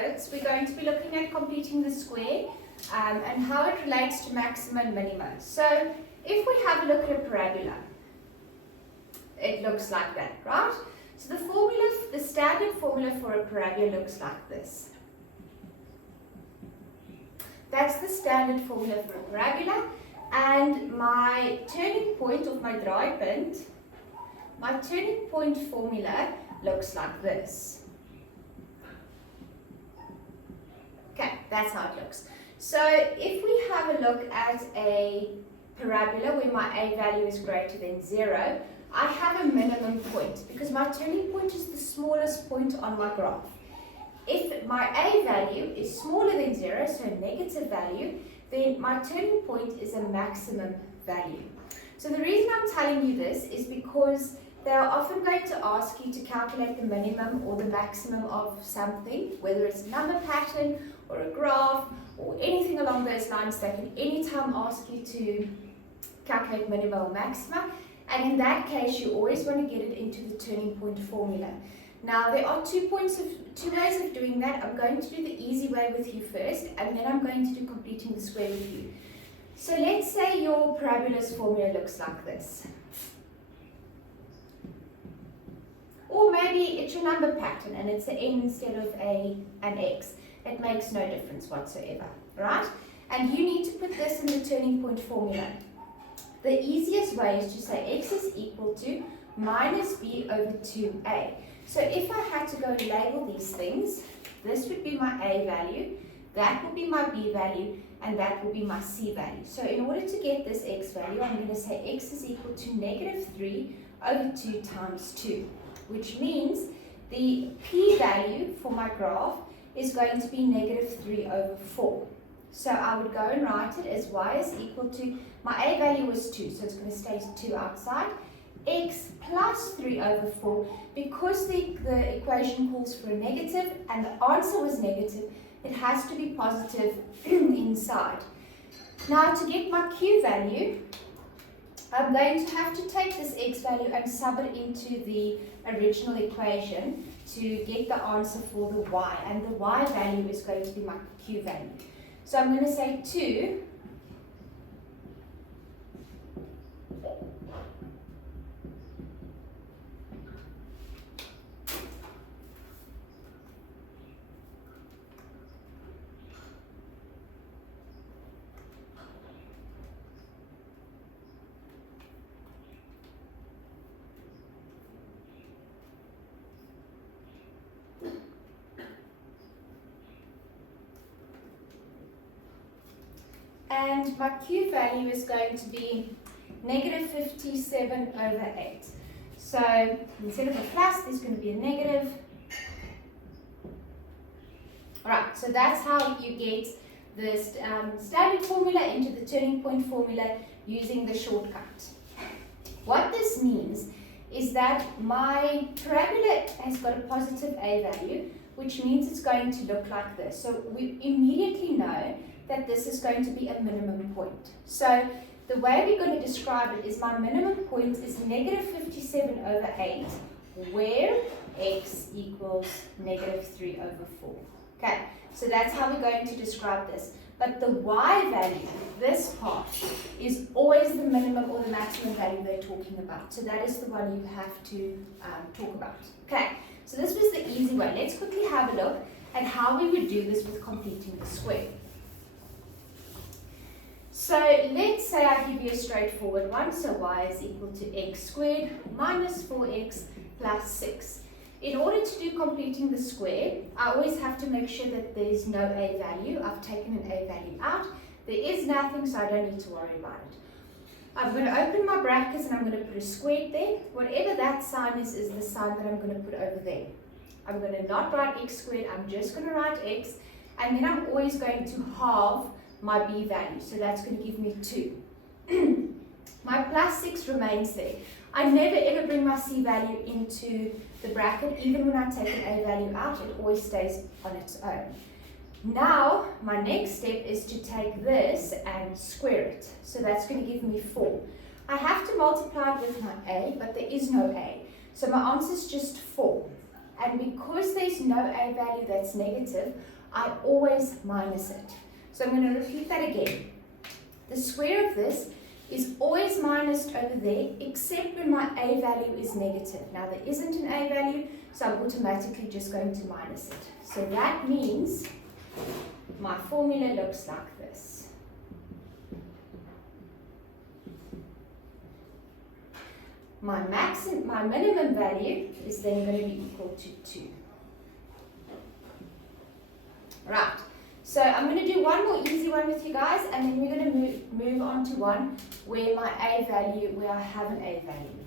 minutes, we're going to be looking at completing the square and how it relates to maxima and minima. So if we have a look at a parabola, it looks like that, right? So the standard formula for a parabola looks like this. That's the standard formula for a parabola, and my turning point of my draaipunt, my turning point formula looks like this. Okay, that's how it looks. So if we have a look at a parabola where my a value is greater than 0, I have a minimum point because my turning point is the smallest point on my graph. If my a value is smaller than 0, so a negative value, then my turning point is a maximum value. So the reason I'm telling you this is because they are often going to ask you to calculate the minimum or the maximum of something, whether it's a number pattern or a graph or anything along those lines. They can anytime ask you to calculate minima or maxima, and in that case you always want to get it into the turning point formula. Now there are two ways of doing that. I'm going to do the easy way with you first, and then I'm going to do completing the square with you. So let's say your parabola's formula looks like this. Or maybe it's your number pattern and it's an n instead of an x. It makes no difference whatsoever, right? And you need to put this in the turning point formula. The easiest way is to say x is equal to minus b over 2a. So if I had to go and label these things, this would be my a value, that would be my b value, and that would be my c value. So in order to get this x value, I'm going to say x is equal to negative 3 over 2 times 2. Which means the p value for my graph is going to be negative 3 over 4. So I would go and write it as y is equal to, my a value was 2, so it's going to stay 2 outside, x plus 3 over 4. Because the equation calls for a negative and the answer was negative, it has to be positive inside. Now to get my q value, I'm going to have to take this x value and sub it into the original equation to get the answer for the y, and the y value is going to be my q value. So I'm going to say 2 and my q value is going to be negative 57 over 8. So instead of a plus, there's going to be a negative. Alright, so that's how you get the standard formula into the turning point formula using the shortcut. What this means is that my parabola has got a positive a value, which means it's going to look like this. So we immediately know that this is going to be a minimum point. So the way we're going to describe it is my minimum point is negative 57 over 8, where x equals negative 3 over 4. Okay, so that's how we're going to describe this. But the y value, this part, is always the minimum or the maximum value they're talking about. So that is the one you have to talk about. Okay, so this was the easy way. Let's quickly have a look at how we would do this with completing the square. So let's say I give you a straightforward one. So y is equal to x squared minus 4x plus 6. In order to do completing the square, I always have to make sure that there's no a value. I've taken an a value out. There is nothing, so I don't need to worry about it. I'm going to open my brackets and I'm going to put a squared there. Whatever that sign is the sign that I'm going to put over there. I'm going to not write x squared, I'm just going to write x, and then I'm always going to halve my b value, so that's going to give me 2. My plus 6 remains there. I never ever bring my c value into the bracket, even when I take an a value out, it always stays on its own. Now, my next step is to take this and square it, so that's going to give me 4. I have to multiply it with my a, but there is no a, so my answer is just 4. And because there's no a value that's negative, I always minus it. So I'm going to repeat that again. The square of this is always minused over there, except when my a value is negative. Now there isn't an a value, so I'm automatically just going to minus it. So that means my formula looks like this. My minimum value is then going to be equal to 2. Right, so I'm going to do one more easy one with you guys, and then we're going to move on to one where my a value, where I have an a value.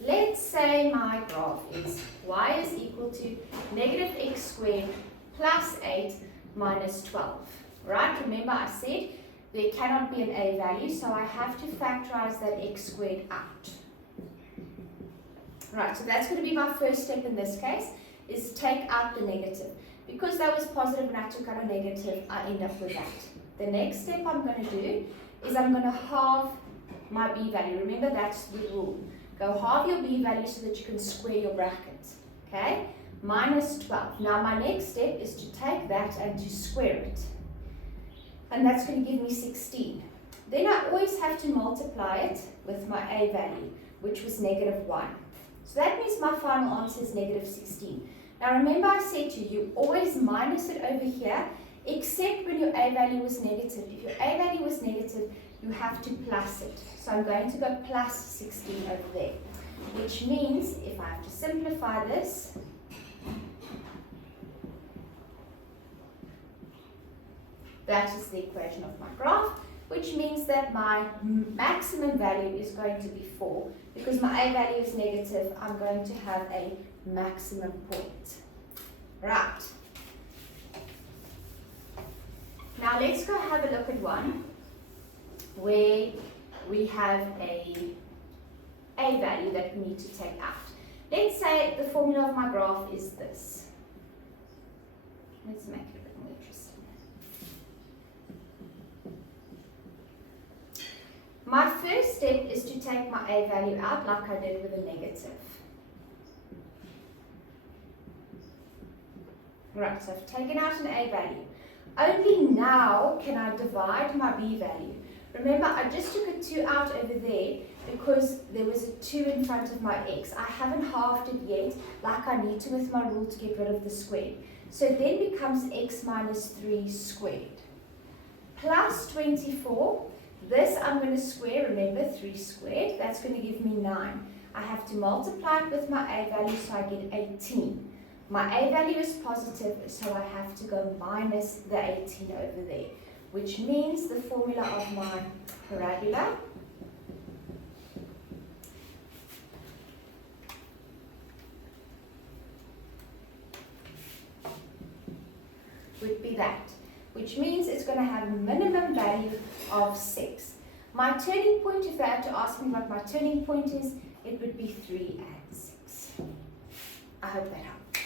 Let's say my graph is y is equal to negative x squared plus 8 minus 12. Right, remember I said there cannot be an a value, so I have to factorize that x squared out. Right, so that's going to be my first step in this case, is take out the negative. Because that was positive and I took out a negative, I end up with that. The next step I'm going to do is I'm going to halve my b value. Remember, that's the rule. Go halve your b value so that you can square your bracket. Okay? Minus 12. Now my next step is to take that and to square it. And that's going to give me 16. Then I always have to multiply it with my a value, which was negative 1. So that means my final answer is negative 16. Now remember I said to you, always minus it over here, except when your a value was negative. If your a value was negative, you have to plus it. So I'm going to go plus 16 over there, which means if I have to simplify this, that is the equation of my graph, which means that my maximum value is going to be 4. Because my a value is negative, I'm going to have a maximum point. Right. Now let's go have a look at one where we have a value that we need to take out. Let's say the formula of my graph is this. Let's make it a bit more interesting. My first step is to take my a value out like I did with a negative. Right, so I've taken out an a value. Only now can I divide my b value. Remember, I just took a 2 out over there because there was a 2 in front of my x. I haven't halved it yet, like I need to with my rule to get rid of the squared. So it then becomes x minus 3 squared. Plus 24. This I'm going to square, remember, 3 squared. That's going to give me 9. I have to multiply it with my a value, so I get 18. My a value is positive, so I have to go minus the 18 over there, which means the formula of my parabola would be that, which means it's going to have a minimum value of 6. My turning point, if they had to ask me what my turning point is, it would be 3 and 6. I hope that helps.